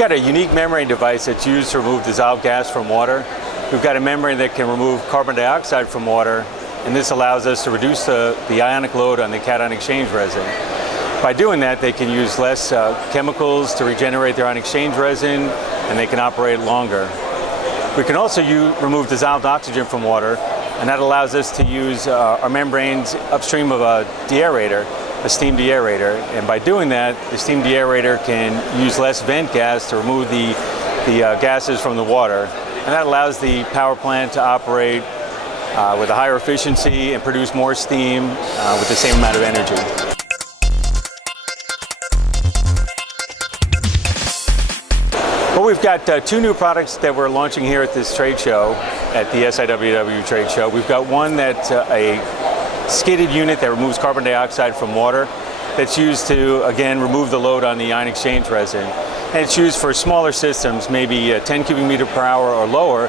got a unique membrane device that's used to remove dissolved gas from water. We've got a membrane that can remove carbon dioxide from water, and this allows us to reduce the ionic load on the cation exchange resin. By doing that, they can use less chemicals to regenerate their ion exchange resin, and they can operate longer. We can also remove dissolved oxygen from water, and that allows us to use our membranes upstream of a deaerator, a steam deaerator. And by doing that, the steam deaerator can use less vent gas to remove the gases from the water. And that allows the power plant to operate with a higher efficiency and produce more steam with the same amount of energy. Well, we've got two new products that we're launching here at this trade show, at the SIWW trade show. We've got one that's a skidded unit that removes carbon dioxide from water, that's used to, again, remove the load on the ion exchange resin. And it's used for smaller systems, maybe 10 cubic meter per hour or lower,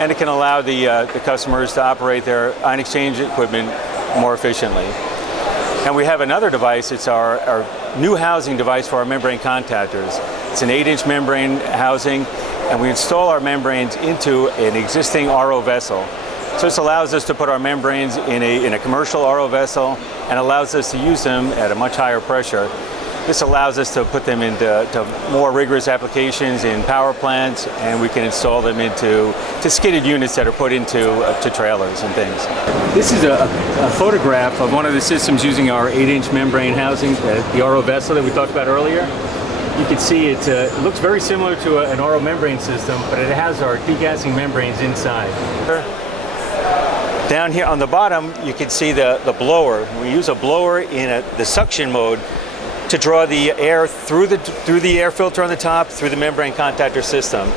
and it can allow the customers to operate their ion exchange equipment more efficiently. And we have another device. It's our new housing device for our membrane contactors. It's an 8-inch membrane housing, and we install our membranes into an existing RO vessel. So this allows us to put our membranes in a commercial RO vessel and allows us to use them at a much higher pressure. This allows us to put them into more rigorous applications in power plants, and we can install them into skidded units that are put into trailers and things. This is a photograph of one of the systems using our 8-inch membrane housing, the RO vessel that we talked about earlier. You can see it looks very similar to an RO membrane system, but it has our degassing membranes inside. Down here on the bottom, you can see the blower. We use a blower in the suction mode to draw the air through the air filter on the top, through the membrane contactor system.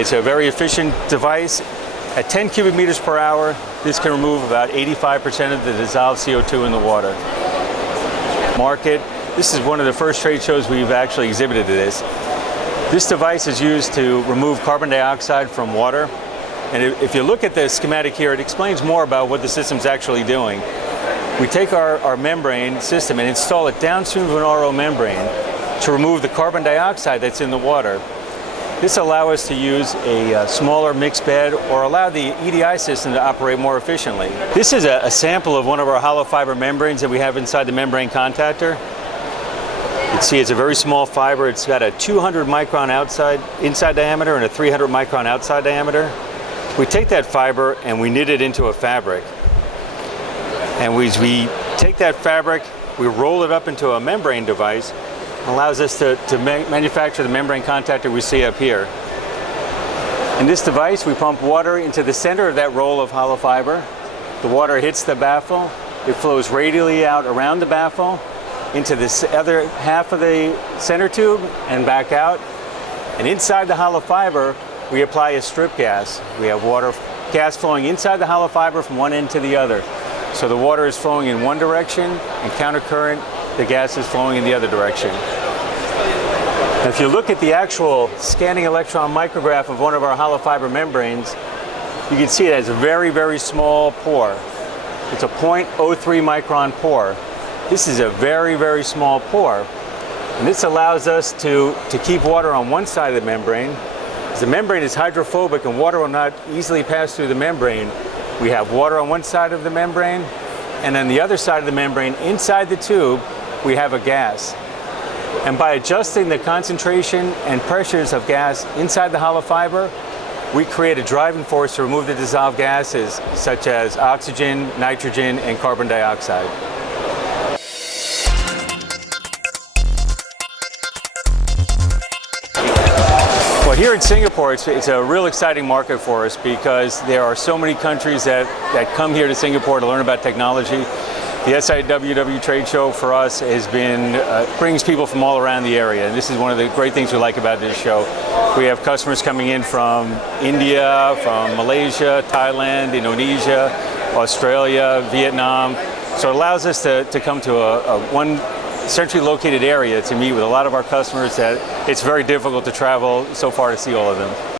It's a very efficient device. At 10 cubic meters per hour, this can remove about 85% of the dissolved CO2 in the water. Market. This is one of the first trade shows we've actually exhibited this. This device is used to remove carbon dioxide from water. And if you look at the schematic here, it explains more about what the system's actually doing. We take our membrane system and install it downstream of an RO membrane to remove the carbon dioxide that's in the water. This allows us to use a smaller mixed bed or allow the EDI system to operate more efficiently. This is a sample of one of our hollow fiber membranes that we have inside the membrane contactor. You can see it's a very small fiber. It's got a 200 micron inside diameter and a 300 micron outside diameter. We take that fiber and we knit it into a fabric. And we take that fabric, we roll it up into a membrane device. It allows us to manufacture the membrane contactor we see up here. In this device, we pump water into the center of that roll of hollow fiber. The water hits the baffle. It flows radially out around the baffle into this other half of the center tube and back out. And inside the hollow fiber, we apply a strip gas. We have gas flowing inside the hollow fiber from one end to the other. So the water is flowing in one direction, and countercurrent, the gas is flowing in the other direction. Now, if you look at the actual scanning electron micrograph of one of our hollow fiber membranes, you can see it has a very, very small pore. It's a 0.03 micron pore. This is a very, very small pore. And this allows us to keep water on one side of the membrane. As the membrane is hydrophobic and water will not easily pass through the membrane, we have water on one side of the membrane, and on the other side of the membrane, inside the tube, we have a gas. And by adjusting the concentration and pressures of gas inside the hollow fiber, we create a driving force to remove the dissolved gases such as oxygen, nitrogen, and carbon dioxide. Well, here in Singapore, it's a real exciting market for us because there are so many countries that come here to Singapore to learn about technology. The SIWW trade show for us brings people from all around the area, and this is one of the great things we like about this show. We have customers coming in from India, from Malaysia, Thailand, Indonesia, Australia, Vietnam. So it allows us to come to one centrally located area to meet with a lot of our customers that it's very difficult to travel so far to see all of them.